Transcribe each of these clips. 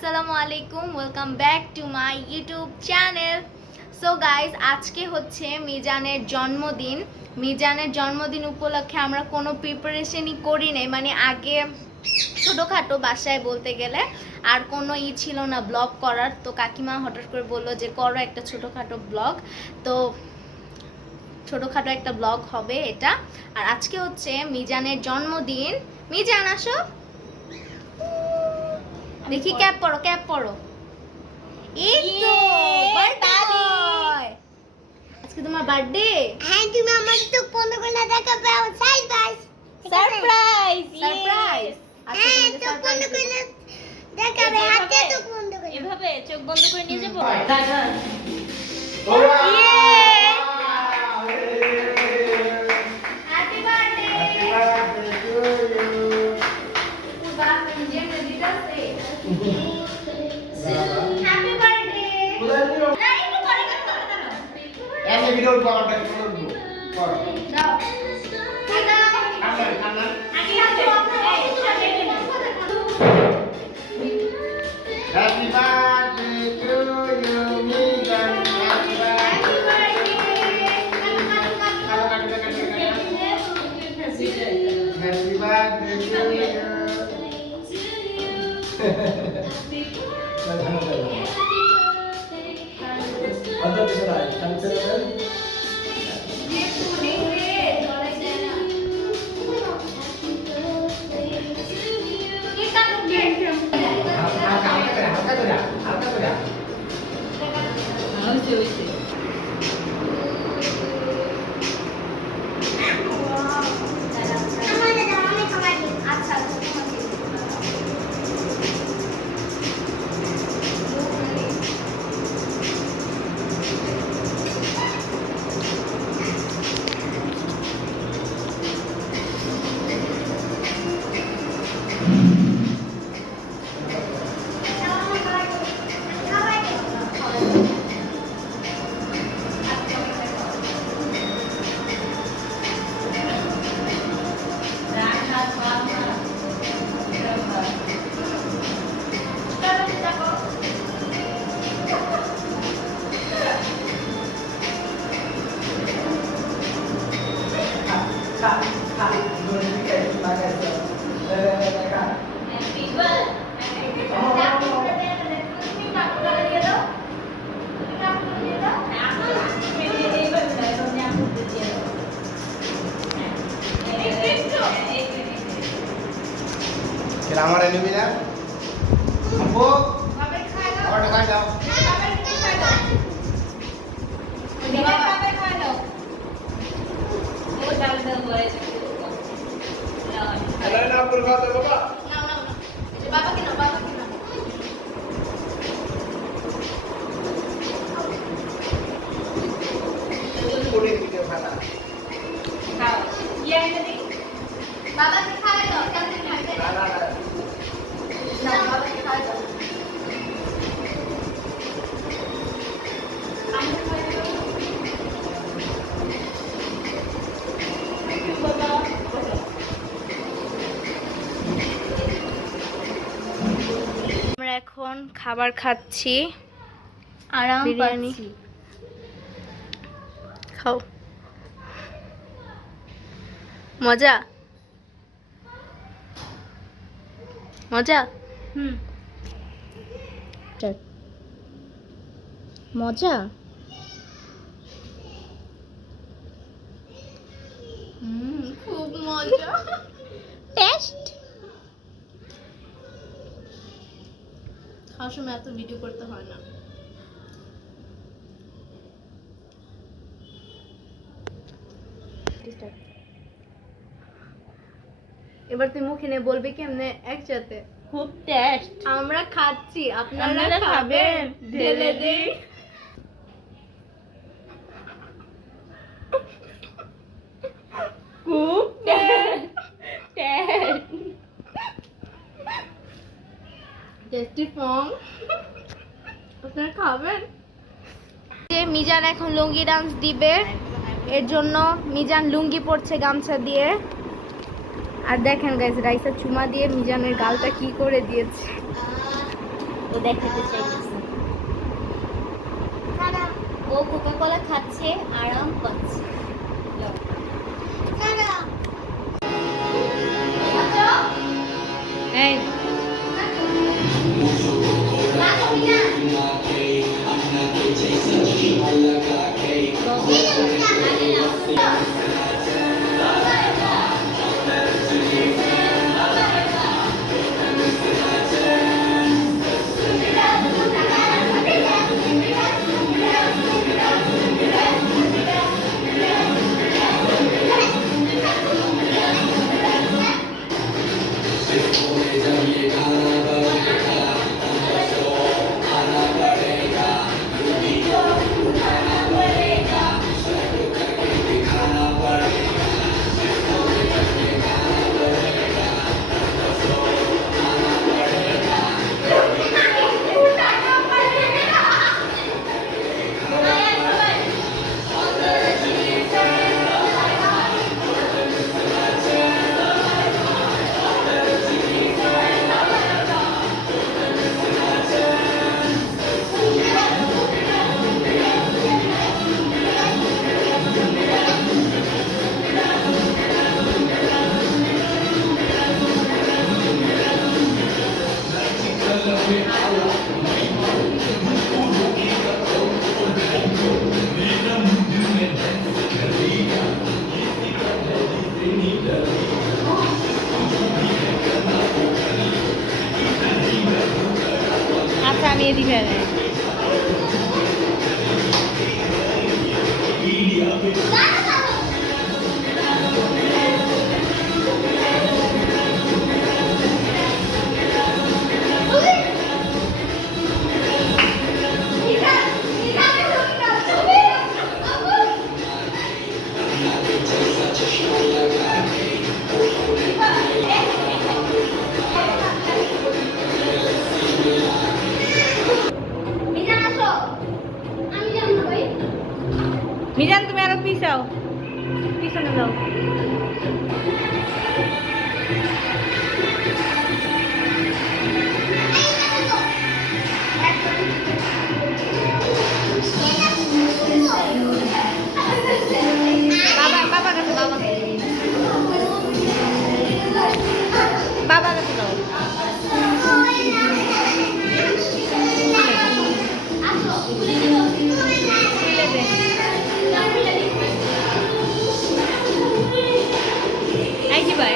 আসসালামু আলাইকুম, welcome back to my YouTube channel. So guys, আজকে হচ্ছে মিজানের জন্মদিন। মিজানের জন্মদিন উপলক্ষে আমরা কোনো প্রিপারেশনই করি নাই, মানে আগে ছোটোখাটো বাসায় বলতে গেলে আর কোনো ছিল না ব্লগ করার। তো কাকিমা হঠাৎ করে বললো যে করো একটা ছোটোখাটো ব্লগ। তো ছোটোখাটো একটা ব্লগ হবে এটা। আর আজকে হচ্ছে মিজানের জন্মদিন। মিজান আসো, দেখি ক্যাপ পরো, ক্যাপ পরো। এই তো আজকে তোমার বার্থডে। হ্যাঁ, তুমি আমার চোখ বন্ধ করে দেখাবে। Surprise surprise surprise. হ্যাঁ, চোখ বন্ধ করে দেখাবে। হাতে চোখ বন্ধ করে, এভাবে চোখ বন্ধ করে নিয়ে যাবো। Happy birthday. Happy birthday. এমনি ভিডিও বাবাটা কি করব কর দাও দাও। কান্না কান্না happy birthday to you Mizan happy birthday happy birthday to you আদর দিছাই কালচার হালকা করে আমার নিবি না আপু আমারটা খাই দাও হ্যালো না আপুর খাওয়া দাও বাবা বাবাকে না, বাবাকে না। পুরি ভিডিও খাতা বাবাকে খাওয়াই দাও, কেমন খাইবে? না না না না, বাবাকে খাওয়াই দাও। আমি খাওয়াই দাও। আমরা এখন খাবার খাচ্ছি, আরাম বিরিয়ানি। পাচ্ছি। খাও। মজা মজা। মজা। খুব মজা। টেস্ট। খাওয়ার সময় এত ভিডিও করতে হয় না। এবার তুই মুখে নিয়ে বলবি কেমনে একসাথে। খুব টেস্ট। আমরা খাচ্ছি, আপনারা আপনারা খাবেন, খাবেন, ঢেলে ঢেলে দিই। খুব টেস্ট। টেস্টি ফর্ম, আপনারা খাবেন। যে মিজান এখন লুঙ্গি ডান্স দিবে, এর জন্য মিজান লুঙ্গি পরছে গামছা দিয়ে। আর দেখেন গাইস, রাইসা চুমা দিয়ে মিজানের গালটা কি করে দিয়েছে। ও দেখাতে চাইতেছে ও কোকা কোলা খাচ্ছে আরাম পাচ্ছে লও। এই আচ্ছা আমি এদিকে মিজান তুমি আরো পিছাও পিছনে যাও বাবা বাবা কাছে বাবা বাবা কাছে যাও খুলে দে এই যে ভাই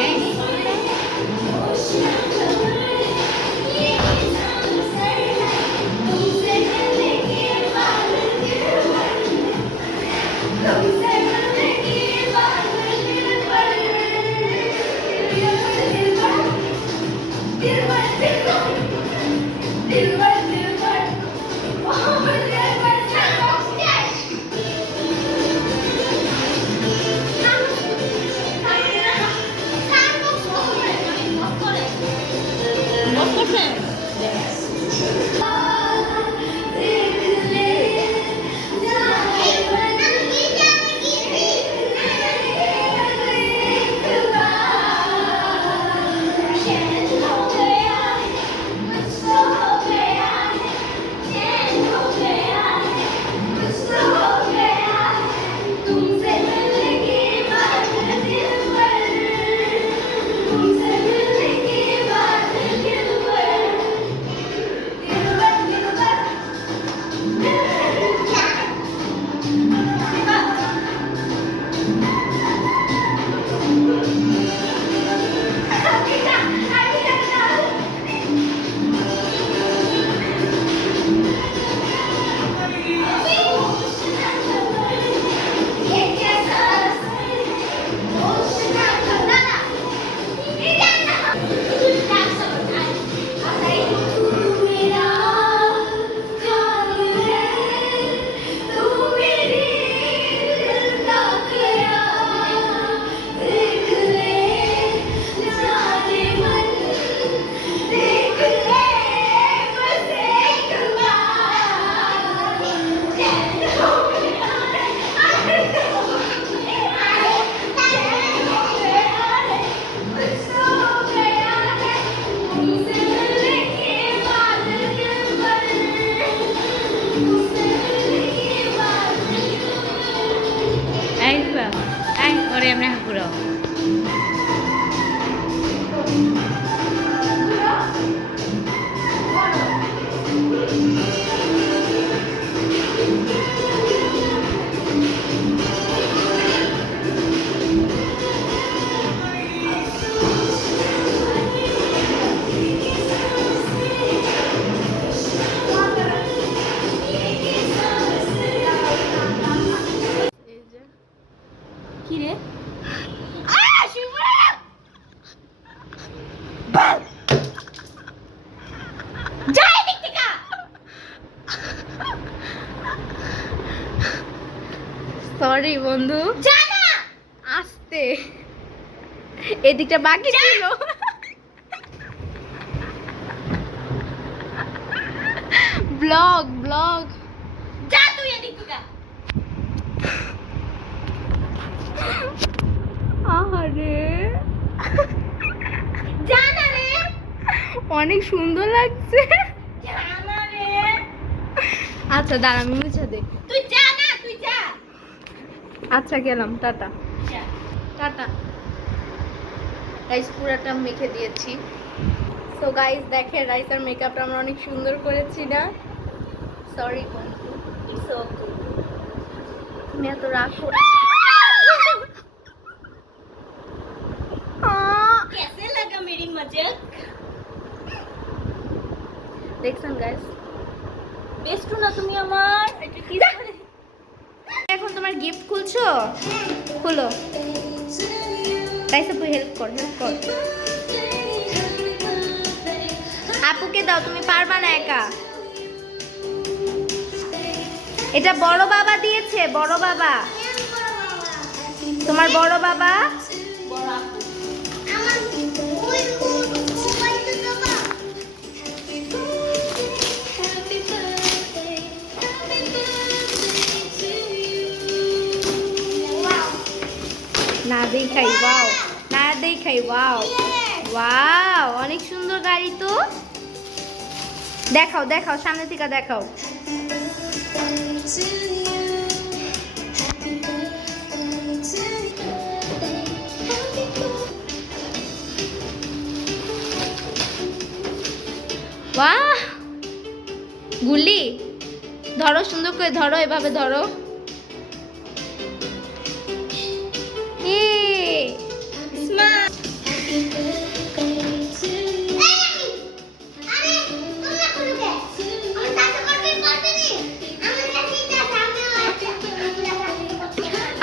সরি বন্ধু, জানা আস্তে, এদিকটা বাকি ছিল। ব্লগ ব্লগ যা তুই এদিক থেকে আহারে জানা রে অনেক সুন্দর লাগছে। জানা রে আচ্ছা দাঁড়া, আমি মুছে দে। তুই জানা তুই যা আচ্ছা গেলাম, টাটা যা। টাটা। রাইস পুরাটা মেখে দিয়েছি। সো গাইস দেখে রাইস আর মেকআপটা আমরা অনেক সুন্দর করেছি না? সরি বন্ধু, ইটস ওকে। তুমি এত রাগ করো। कैसे लगा मेरी मजाक দেখছেন গাইস, বেস্ট না তুমি আমার এটা কি করে এখন তোমার গিফট খুলছো? খুলো। রাইস আপু হেল্প কর, হেল্প কর। আপুকে দাও, তুমি পারবা না একা। এটা বড় বাবা দিয়েছে, বড় বাবা, তোমার বড় বাবা। বড় আপু আমার ওই মোবাইল তো বাবা না দেখাই ওয়াও, না দেখাই ওয়াও ওয়াও, অনেক সুন্দর গাড়ি তো। দেখাও দেখাও, সামনে থেকে দেখাও। বাহ, গুলি ধরো, সুন্দর করে ধরো, এভাবে ধরো। স্মার্ট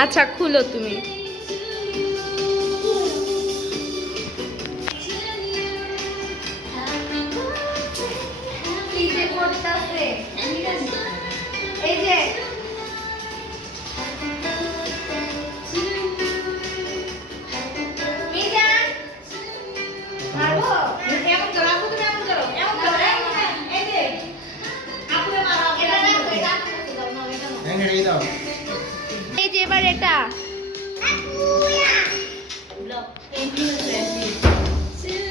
আচ্ছা খুলো তুমি। কি যে করতেছে, এই যে মিজান মারবো। এমন করো আপু তুমি এমন করো এই যে আপুরে মারো এটা রাখো, এটা রাখো, দাও, নাও, এটা নাও। হ্যাঁ এই দাও। এই যে এবার এটা ব্লক এই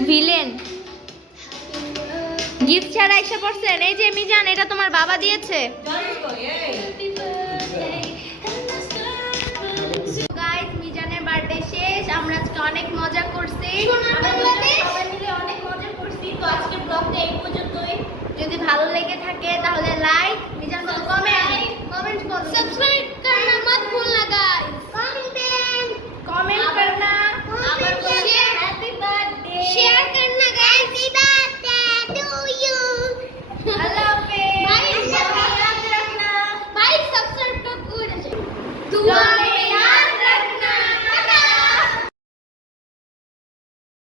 ভিলেন গিফট ছাড়া এসে পড়ছেন। এই যে মিজান, এটা তোমার বাবা দিয়েছে। গাইস মিজানের বার্থডে শেষ, আমরা আজকে অনেক মজা করছি, আমরা সবাই মিলে অনেক মজা করছি। তো আজকে ব্লগটা এই পর্যন্তই। যদি ভালো লেগে থাকে তাহলে লাইক, মিজান বলো কমেন্ট করো, सब्सक्राइब करना मत भूलना गाइस कमेंट करना, हैप्पी बर्थडे शेयर करना guys happy birthday to you अल्लाह हाफेज, भाई याद रखना, भाई सब्सक्राइब का पूरा दुआ